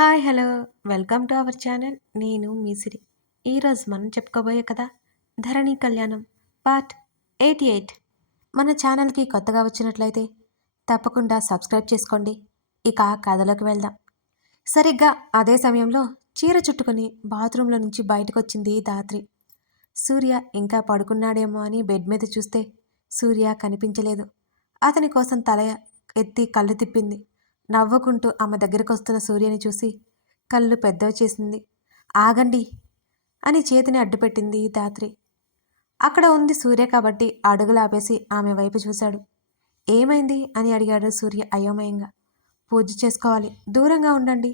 Hi hello. Welcome to our channel. నేను మీసిరి ఈరోజు మనం చెప్పుకోబోయే కదా ధరణి కళ్యాణం పార్ట్ ఎయిటీ ఎయిట్. మన ఛానల్కి కొత్తగా వచ్చినట్లయితే తప్పకుండా సబ్స్క్రైబ్ చేసుకోండి. ఇక కథలోకి వెళ్దాం. సరిగ్గా అదే సమయంలో చీర చుట్టుకుని బాత్రూంలో నుంచి బయటకు వచ్చింది దాత్రి సూర్య ఇంకా పడుకున్నాడేమో అని బెడ్ మీద చూస్తే సూర్య కనిపించలేదు. అతని కోసం తల ఎత్తి కళ్ళు తిప్పింది. నవ్వుకుంటూ ఆమె దగ్గరకు వస్తున్న సూర్యని చూసి కళ్ళు పెద్దవి చేసింది. ఆగండి అని చేతిని అడ్డుపెట్టింది దాత్రి అక్కడ ఉంది సూర్య కాబట్టి అడుగులు ఆపేసి ఆమె వైపు చూశాడు. ఏమైంది అని అడిగాడు సూర్య అయోమయంగా. పూజ చేసుకోవాలి దూరంగా ఉండండి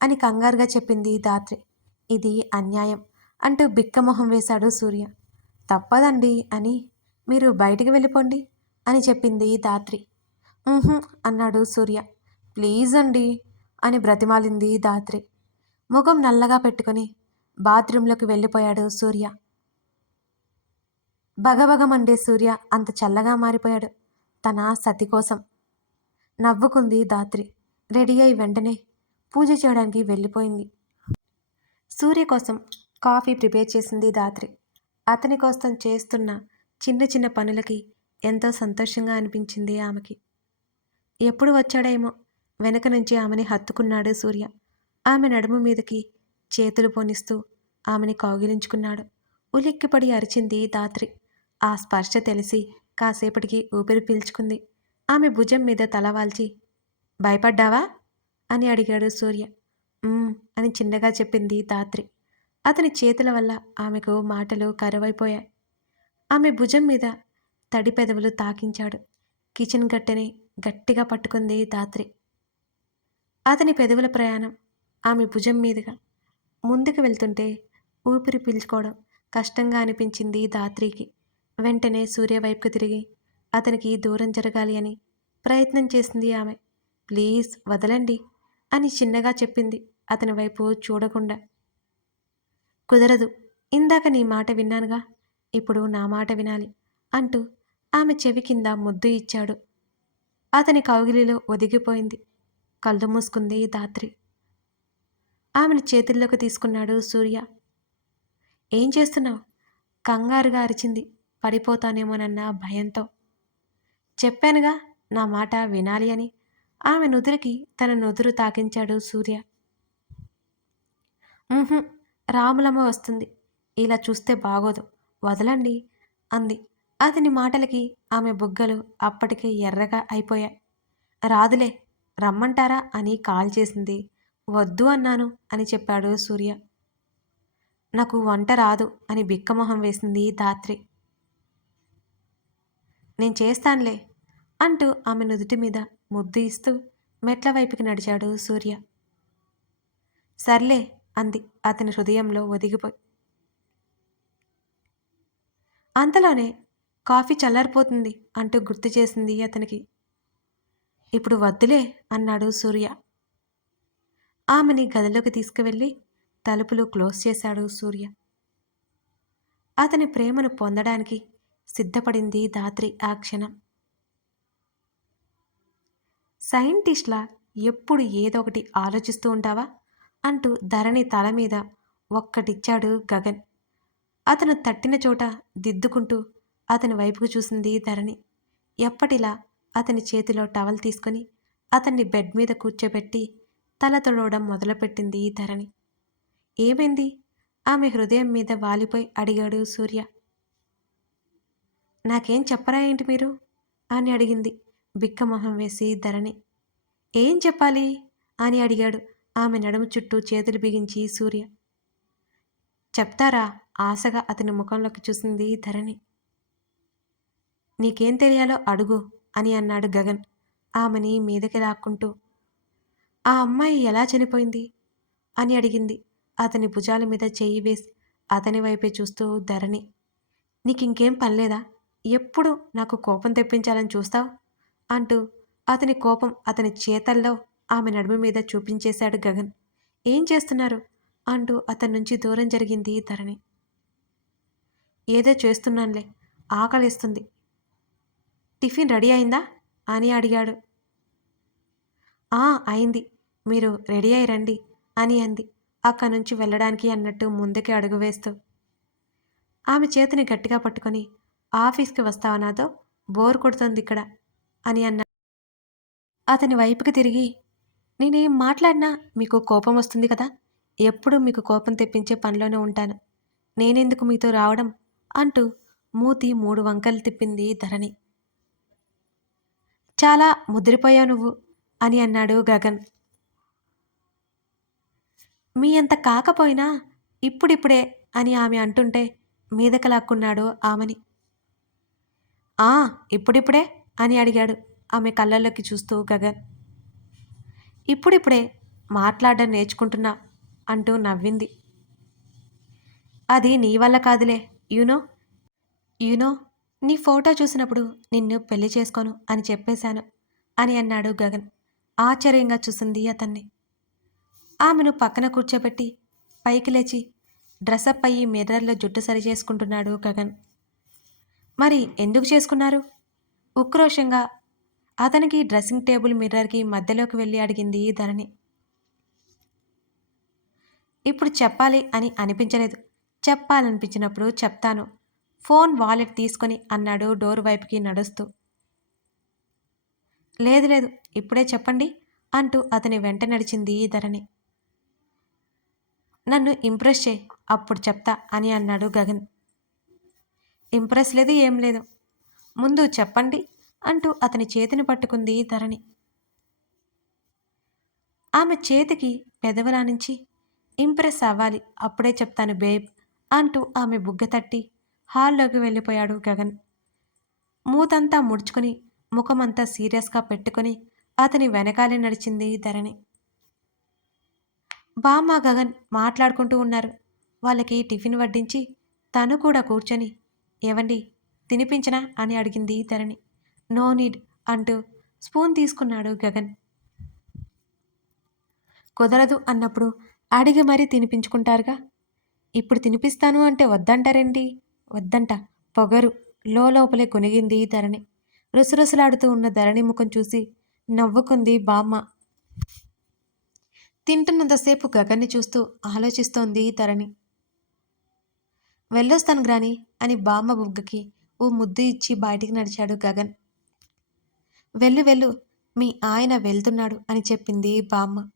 అని కంగారుగా చెప్పింది దాత్రి ఇది అన్యాయం అంటూ బిక్కమొహం వేశాడు సూర్య. తప్పదండి అని మీరు బయటికి వెళ్ళిపోండి అని చెప్పింది దాత్రి అన్నాడు సూర్య. ప్లీజ్ అండి అని బ్రతిమాలింది దాత్రి. ముఖం నల్లగా పెట్టుకుని బాత్రూంలోకి వెళ్ళిపోయాడు సూర్య. భగభగమండే సూర్య అంత చల్లగా మారిపోయాడు. తన సతి కోసం. నవ్వుకుంది దాత్రి. రెడీ అయి వెంటనే పూజ చేయడానికి వెళ్ళిపోయింది. సూర్య కోసం కాఫీ ప్రిపేర్ చేసింది దాత్రి. అతని కోసం చేస్తున్న చిన్న చిన్న పనులకి ఎంతో సంతోషంగా అనిపించింది ఆమెకి. ఎప్పుడు వచ్చాడేమో వెనక నుంచి ఆమెని హత్తుకున్నాడు సూర్య. ఆమె నడుము మీదకి చేతులు పోనిస్తూ ఆమెని కౌగిలించుకున్నాడు. ఉలిక్కిపడి అరిచింది దాత్రి ఆ స్పర్శ తెలిసి కాసేపటికి ఊపిరి పీల్చుకుంది. ఆమె భుజం మీద తల వాల్చి భయపడ్డావా? అని అడిగాడు సూర్య. అని చిన్నగా చెప్పింది దాత్రి అతని చేతుల వల్ల ఆమెకు మాటలు కరువైపోయాయి. ఆమె భుజం మీద తడి పెదవులు తాకించాడు. కిచెన్ గట్టెని గట్టిగా పట్టుకుంది దాత్రి అతని పెదవుల ప్రయాణం ఆమె భుజం మీదుగా ముందుకు వెళ్తుంటే ఊపిరి పీల్చుకోవడం కష్టంగా అనిపించింది దాత్రికి వెంటనే సూర్య వైపుకు తిరిగి అతనికి దూరం జరగాలి అని ప్రయత్నం చేసింది ఆమె. ప్లీజ్ వదలండి అని చిన్నగా చెప్పింది అతని వైపు చూడకుండా. కుదరదు ఇందాక నీ మాట విన్నానుగా ఇప్పుడు నా మాట వినాలి అంటూ ఆమె చెవి కింద ముద్దు ఇచ్చాడు. అతని కౌగిలిలో ఒదిగిపోయింది. కళ్ళు మూసుకుంది దాత్రి ఆమెను చేతుల్లోకి తీసుకున్నాడు సూర్య. ఏం చేస్తున్నావు? కంగారుగా అరిచింది. పడిపోతానేమోనన్న భయంతో. చెప్పానుగా నా మాట వినాలి అని. ఆమె నుదురికి తన నుదురు తాకించాడు సూర్య. రాములమ్మ వస్తుంది. ఇలా చూస్తే బాగోదు. వదలండి అంది. అతని మాటలకి ఆమె బుగ్గలు అప్పటికే ఎర్రగా అయిపోయాయి. రాదులే రమ్మంటారా అని కాల్ చేసింది. వద్దు అన్నాను అని చెప్పాడు సూర్య. నాకు వంట రాదు అని బిక్కమొహం వేసింది ధాత్రి. నేను చేస్తానులే అంటూ ఆమె నుదుటి మీద ముద్దు ఇస్తూ మెట్ల వైపుకి నడిచాడు సూర్య. సర్లే అంది అతని హృదయంలో ఒదిగిపోయి. అంతలోనే కాఫీ చల్లారిపోతుంది అంటూ గుర్తు చేసింది అతనికి. ఇప్పుడు వద్దులే అన్నాడు సూర్య. ఆమెని గదిలోకి తీసుకువెళ్ళి తలుపులు క్లోజ్ చేశాడు సూర్య. అతని ప్రేమను పొందడానికి సిద్ధపడింది దాత్రి ఆ క్షణం. సైంటిస్ట్లా ఎప్పుడు ఏదో ఒకటి ఆలోచిస్తూ ఉంటావా? అంటూ ధరణి తల మీద ఒక్కటిచ్చాడు గగన్. అతను తట్టిన చోట దిద్దుకుంటూ అతని వైపుకు చూసింది ధరణి. ఎప్పటిలా అతని చేతిలో టవల్ తీసుకుని అతన్ని బెడ్ మీద కూర్చోబెట్టి తల తొడవడం మొదలుపెట్టింది ధరణి. ఏమైంది? ఆమె హృదయం మీద వాలిపోయి అడిగాడు సూర్య. నాకేం చెప్పరా ఏంటి మీరు? అని అడిగింది బిక్కమొహం వేసి ధరణి. ఏం చెప్పాలి? అని అడిగాడు ఆమె నడుము చుట్టూ చేతులు బిగించి సూర్య. చెప్తారా? ఆశగా అతని ముఖంలోకి చూసింది ధరణి. నీకేం తెలియాలో అడుగు అని అన్నాడు గగన్ ఆమెని మీదకి లాక్కుంటూ. ఆ అమ్మాయి ఎలా చనిపోయింది? అని అడిగింది. అతని భుజాల మీద చెయ్యి వేసి అతని వైపే చూస్తూ ధరణి. నీకింకేం పనిలేదా? ఎప్పుడు నాకు కోపం తెప్పించాలని చూస్తావు? అంటూ అతని కోపం అతని చేతల్లో ఆమె నడుము మీద చూపించేశాడు గగన్. ఏం చేస్తున్నారు? అంటూ అతని నుంచి దూరం జరిగింది ధరణి. ఏదో చేస్తున్నానులే ఆకలిస్తుంది. టిఫిన్ రెడీ అయిందా? అని అడిగాడు. ఆ అయింది. మీరు రెడీ అయి రండి అని అంది. అక్కడి నుంచి వెళ్ళడానికి అన్నట్టు ముందుకి అడుగు వేస్తూ. ఆమె చేతిని గట్టిగా పట్టుకొని ఆఫీస్కి వస్తావా నాతో? బోర్ కొడుతుంది ఇక్కడ అని అన్నా. అతని వైపుకి తిరిగి నేనేం మాట్లాడినా మీకు కోపం వస్తుంది కదా? ఎప్పుడూ మీకు కోపం తెప్పించే పనిలోనే ఉంటాను. నేనెందుకు మీతో రావడం? అంటూ మూతి మూడు వంకలు తిప్పింది ధరణి. చాలా ముదిరిపోయావు నువ్వు అని అన్నాడు గగన్. మీ అంత కాకపోయినా ఇప్పుడిప్పుడే అని ఆమె అంటుంటే మీదకి లాక్కున్నాడు ఆమెని. ఆ ఇప్పుడిప్పుడే అని అడిగాడు ఆమె కళ్ళల్లోకి చూస్తూ గగన్. ఇప్పుడిప్పుడే మాట్లాడడం నేర్చుకుంటున్నా అంటూ నవ్వింది. అది నీ వల్ల కాదులే యూనో యూనో నీ ఫోటో చూసినప్పుడు నిన్ను పెళ్ళి చేసుకోను అని చెప్పేశాను అని అన్నాడు గగన్. ఆశ్చర్యంగా చూసింది అతన్ని. ఆమెను పక్కన కూర్చోబెట్టి పైకి లేచి డ్రెస్అప్ అయ్యి మిర్రర్లో జుట్టు సరి చేసుకుంటున్నాడు గగన్. మరి ఎందుకు చేసుకున్నారు? ఉక్రోషంగా అతనికి డ్రెస్సింగ్ టేబుల్ మిర్రర్కి మధ్యలోకి వెళ్ళి అడిగింది ధరణి. ఇప్పుడు చెప్పాలి అని అనిపించలేదు. చెప్పాలనిపించినప్పుడు చెప్తాను. ఫోన్ వాలెట్ తీసుకొని అన్నాడు డోర్ వైపుకి నడుస్తూ. లేదు లేదు ఇప్పుడే చెప్పండి అంటూ అతని వెంట నడిచింది ధరణి. నన్ను ఇంప్రెస్ చేయి అప్పుడు చెప్తా అని అన్నాడు గగన్. ఇంప్రెస్ లేదు ఏం లేదు. ముందు చెప్పండి అంటూ అతని చేతిని పట్టుకుంది ధరణి. ఆమె చేతికి పెదవులానించి ఇంప్రెస్ అవ్వాలి అప్పుడే చెప్తాను బేబ్ అంటూ ఆమె బుగ్గ తట్టి హాల్లోకి వెళ్ళిపోయాడు గగన్. మూతంతా ముడుచుకుని ముఖమంతా సీరియస్గా పెట్టుకుని అతని వెనకాలే నడిచింది ధరణి. బామ్మ గగన్ మాట్లాడుకుంటూ ఉన్నారు. వాళ్ళకి టిఫిన్ వడ్డించి తను కూడా కూర్చొని ఏవండి తినిపించనా? అని అడిగింది ధరణి. నో నీడ్ అంటూ స్పూన్ తీసుకున్నాడు గగన్. కుదరదు అన్నప్పుడు అడిగి మరీ తినిపించుకుంటారుగా. ఇప్పుడు తినిపిస్తాను అంటే వద్దంటారేంటి? వద్దంట. పొగరు లోపలే కొనిగింది ధరణి. రుసరుసలాడుతూ ఉన్న ధరణి ముఖం చూసి నవ్వుకుంది బామ్మ. తింటున్నంతసేపు గగన్ని చూస్తూ ఆలోచిస్తోంది ధరణి. వెళ్ళొస్తాను గ్రాని అని బామ్మ బుగ్గకి ఓ ముద్దు ఇచ్చి బయటికి నడిచాడు గగన్. వెళ్ళు వెళ్ళు మీ ఆయన వెళ్తున్నాడు అని చెప్పింది బామ్మ.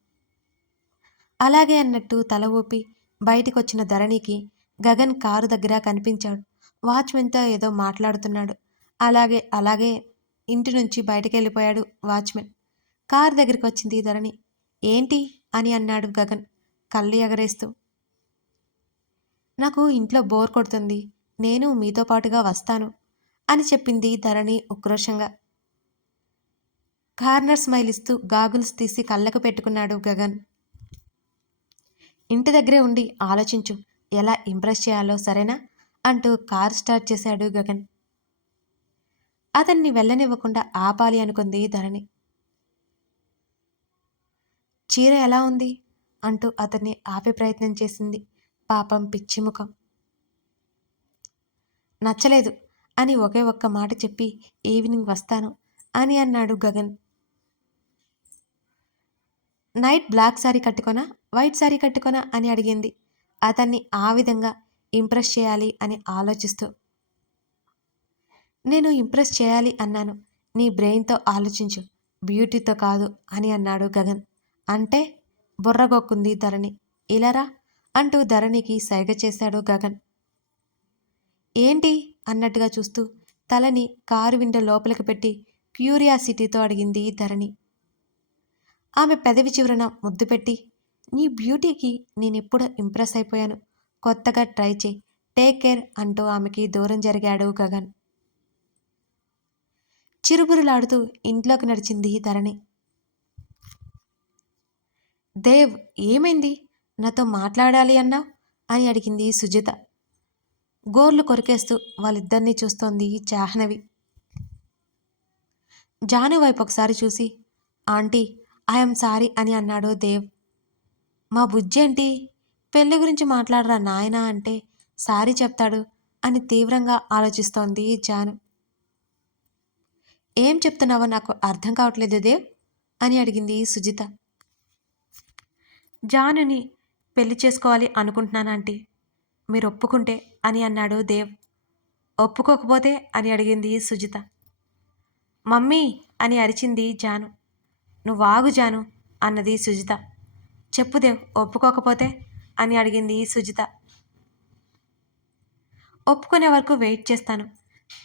అలాగే అన్నట్టు తల ఊపి బయటికొచ్చిన ధరణికి గగన్ కారు దగ్గర కనిపించాడు. వాచ్మెన్తో ఏదో మాట్లాడుతున్నాడు. అలాగే అలాగే ఇంటి నుంచి బయటకు వెళ్ళిపోయాడు వాచ్మెన్. కారు దగ్గరికి వచ్చింది ధరణి. ఏంటి? అని అన్నాడు గగన్ కళ్ళు ఎగరేస్తూ. నాకు ఇంట్లో బోర్ కొడుతుంది. నేను మీతో పాటుగా వస్తాను అని చెప్పింది ధరణి ఉక్రోషంగా. కార్నర్ స్మైల్ ఇస్తూ గాగుల్స్ తీసి కళ్ళకు పెట్టుకున్నాడు గగన్. ఇంటి దగ్గరే ఉండి ఆలోచించు. ఎలా ఇంప్రెస్ చేయాలో సరేనా? అంటూ కార్ స్టార్ట్ చేశాడు గగన్. అతన్ని వెళ్ళనివ్వకుండా ఆపాలి అనుకుంది ధరణి. చీర ఎలా ఉంది? అంటూ అతన్ని ఆపే ప్రయత్నం చేసింది పాపం పిచ్చి ముఖం. నచ్చలేదు అని ఒకే ఒక్క మాట చెప్పి ఈవినింగ్ వస్తాను అని అన్నాడు గగన్. నైట్ బ్లాక్ శారీ కట్టుకొనా? వైట్ శారీ కట్టుకొనా? అని అడిగింది. అతన్ని ఆ విధంగా ఇంప్రెస్ చేయాలి అని ఆలోచిస్తూ నేను ఇంప్రెస్ చేయాలి అన్నాను. నీ బ్రెయిన్తో ఆలోచించు. బ్యూటీతో కాదు అని అన్నాడు గగన్. అంటే బుర్రగొక్కుంది ధరణి. ఇలారా అంటూ ధరణికి సైగ చేశాడు గగన్. ఏంటి? అన్నట్టుగా చూస్తూ తలని కారు విండో లోపలికి పెట్టి క్యూరియాసిటీతో అడిగింది ధరణి. ఆమె పెదవి చివరన ముద్దు పెట్టి నీ బ్యూటీకి నేనెప్పుడు ఇంప్రెస్ అయిపోయాను. కొత్తగా ట్రై చేయి. టేక్ కేర్ అంటూ ఆమెకి దూరం జరిగాడు గగన్. చిరుబురులాడుతూ ఇంట్లోకి నడిచింది ధరణి దేవ్ ఏమైంది? నాతో మాట్లాడాలి అన్నావు? అని అడిగింది సుజిత. గోర్లు కొరికేస్తూ వాళ్ళిద్దరినీ చూస్తోంది చాహ్నవి. జాను వైపు ఒకసారి చూసి ఆంటీ ఐఎమ్ సారీ అని అన్నాడు దేవ్. మా బుజ్జేంటి? పెళ్ళి గురించి మాట్లాడరా నాయనా అంటే సారీ చెప్తాడు అని తీవ్రంగా ఆలోచిస్తోంది జాను. ఏం చెప్తున్నావో నాకు అర్థం కావట్లేదు దేవ్? అని అడిగింది సుజిత. జానుని పెళ్ళి చేసుకోవాలి అనుకుంటున్నాను ఆంటీ. మీరు ఒప్పుకుంటే అని అన్నాడు దేవ్. ఒప్పుకోకపోతే అని అడిగింది సుజిత. మమ్మీ అని అరిచింది జాను. నువ్వు ఆగు జాను అన్నది సుజిత. చెప్పుదేవ్ ఒప్పుకోకపోతే? అని అడిగింది సుజిత. ఒప్పుకునే వరకు వెయిట్ చేస్తాను.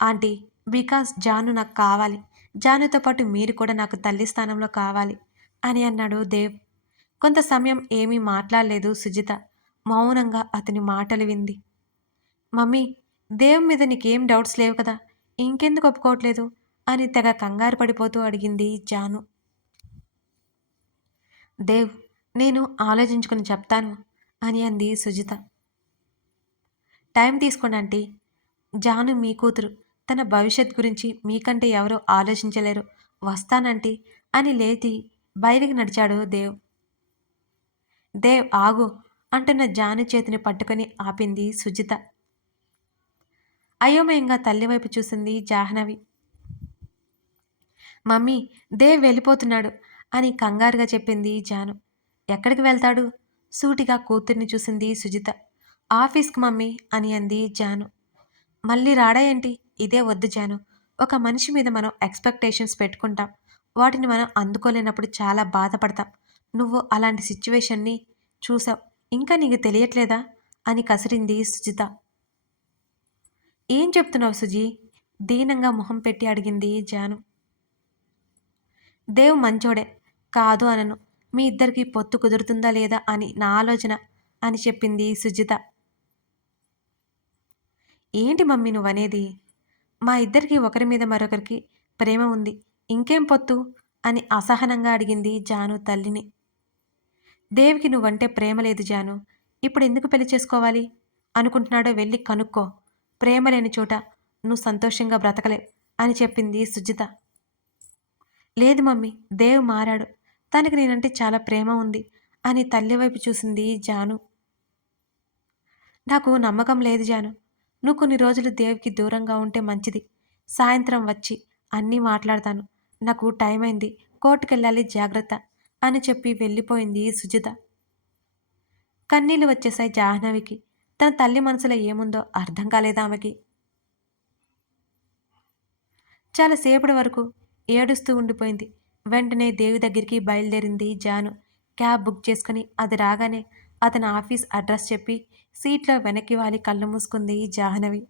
ఆంటీ బికాస్ జాను నాకు కావాలి. జానుతో పాటు మీరు కూడా నాకు తల్లి స్థానంలో కావాలి అని అన్నాడు దేవ్. కొంత సమయం ఏమీ మాట్లాడలేదు సుజిత. మౌనంగా అతని మాటలు వింది. మమ్మీ దేవ్ మీద నీకేం డౌట్స్ లేవు కదా? ఇంకెందుకు ఒప్పుకోవట్లేదు? అని తెగ కంగారు పడిపోతూ అడిగింది జాను. దేవ్ నేను ఆలోచించుకుని చెప్తాను అని అంది సుజిత. టైం తీసుకోండి ఆంటీ. జాను మీ కూతురు. తన భవిష్యత్ గురించి మీకంటే ఎవరో ఆలోచించలేరు. వస్తానంటీ అని లేచి బయటికి నడిచాడు దేవ్. దేవ్ ఆగు అంటున్న జాను చేతిని పట్టుకొని ఆపింది సుజిత. అయోమయంగా తల్లి వైపు చూసింది జాహ్నవి. మమ్మీ దేవ్ వెళ్ళిపోతున్నాడు అని కంగారుగా చెప్పింది జాను. ఎక్కడికి వెళ్తాడు? సూటిగా కూతుర్ని చూసింది సుజిత. ఆఫీస్కి మమ్మీ అని అంది జాను. మళ్ళీ రాడా ఏంటి? ఇదే వద్దు జాను. ఒక మనిషి మీద మనం ఎక్స్పెక్టేషన్స్ పెట్టుకుంటాం. వాటిని మనం అందుకోలేనప్పుడు చాలా బాధపడతాం. నువ్వు అలాంటి సిచ్యువేషన్ని చూసావు. ఇంకా నీకు తెలియట్లేదా? అని కసిరింది సుజిత. ఏం చెప్తున్నావు సుజీ? దీనంగా మొహం పెట్టి అడిగింది జాను. దేవ్ మంచోడే. కాదు అనను. మీ ఇద్దరికి పొత్తు కుదురుతుందా లేదా అని నా ఆలోచన అని చెప్పింది సుజిత. ఏంటి మమ్మీ నువ్వనేది? మా ఇద్దరికి ఒకరి మీద మరొకరికి ప్రేమ ఉంది. ఇంకేం పొత్తు? అని అసహనంగా అడిగింది జాను తల్లిని. దేవికి నువ్వంటే ప్రేమ లేదు జాను. ఇప్పుడు ఎందుకు పెళ్ళి చేసుకోవాలి? అనుకుంటున్నాడో వెళ్ళి కనుక్కో. ప్రేమ లేని చోట నువ్వు సంతోషంగా బ్రతకలే అని చెప్పింది సుజిత. లేదు మమ్మీ దేవ్ మారాడు. తనకి నేనంటే చాలా ప్రేమ ఉంది అని తల్లి వైపు చూసింది జాను. నాకు నమ్మకం లేదు జాను. నువ్వు కొన్ని రోజులు దేవికి దూరంగా ఉంటే మంచిది. సాయంత్రం వచ్చి అన్నీ మాట్లాడతాను. నాకు టైం అయింది. కోర్టుకెళ్ళాలి జాగ్రత్త అని చెప్పి వెళ్ళిపోయింది సుజిత. కన్నీళ్ళు వచ్చేసాయి జాహ్నవికి. తన తల్లి మనసులో ఏముందో అర్థం కాలేదు ఆమెకి. చాలా సేపటి వరకు ఏడుస్తూ ఉండిపోయింది. వెంటనే దేవి దగ్గరికి బయలుదేరింది జాను. క్యాబ్ బుక్ చేసుకుని అది రాగానే అతని ఆఫీస్ అడ్రస్ చెప్పి సీట్లో వెనక్కి వాలి కళ్ళు మూసుకుంది జాహ్నవి.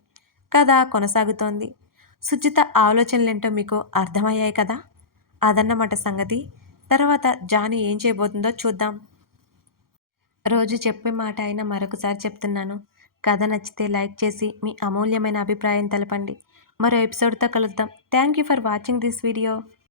కథ కొనసాగుతోంది. సుజిత ఆలోచనలేంటో మీకు అర్థమయ్యాయి కదా? అదన్నమాట సంగతి. తర్వాత జాను ఏం చేయబోతుందో చూద్దాం. రోజు చెప్పే మాట అయినా మరొకసారి చెప్తున్నాను. కథ నచ్చితే లైక్ చేసి మీ అమూల్యమైన అభిప్రాయం తెలపండి. మరో ఎపిసోడ్తో కలుద్దాం. Thank you for watching this video.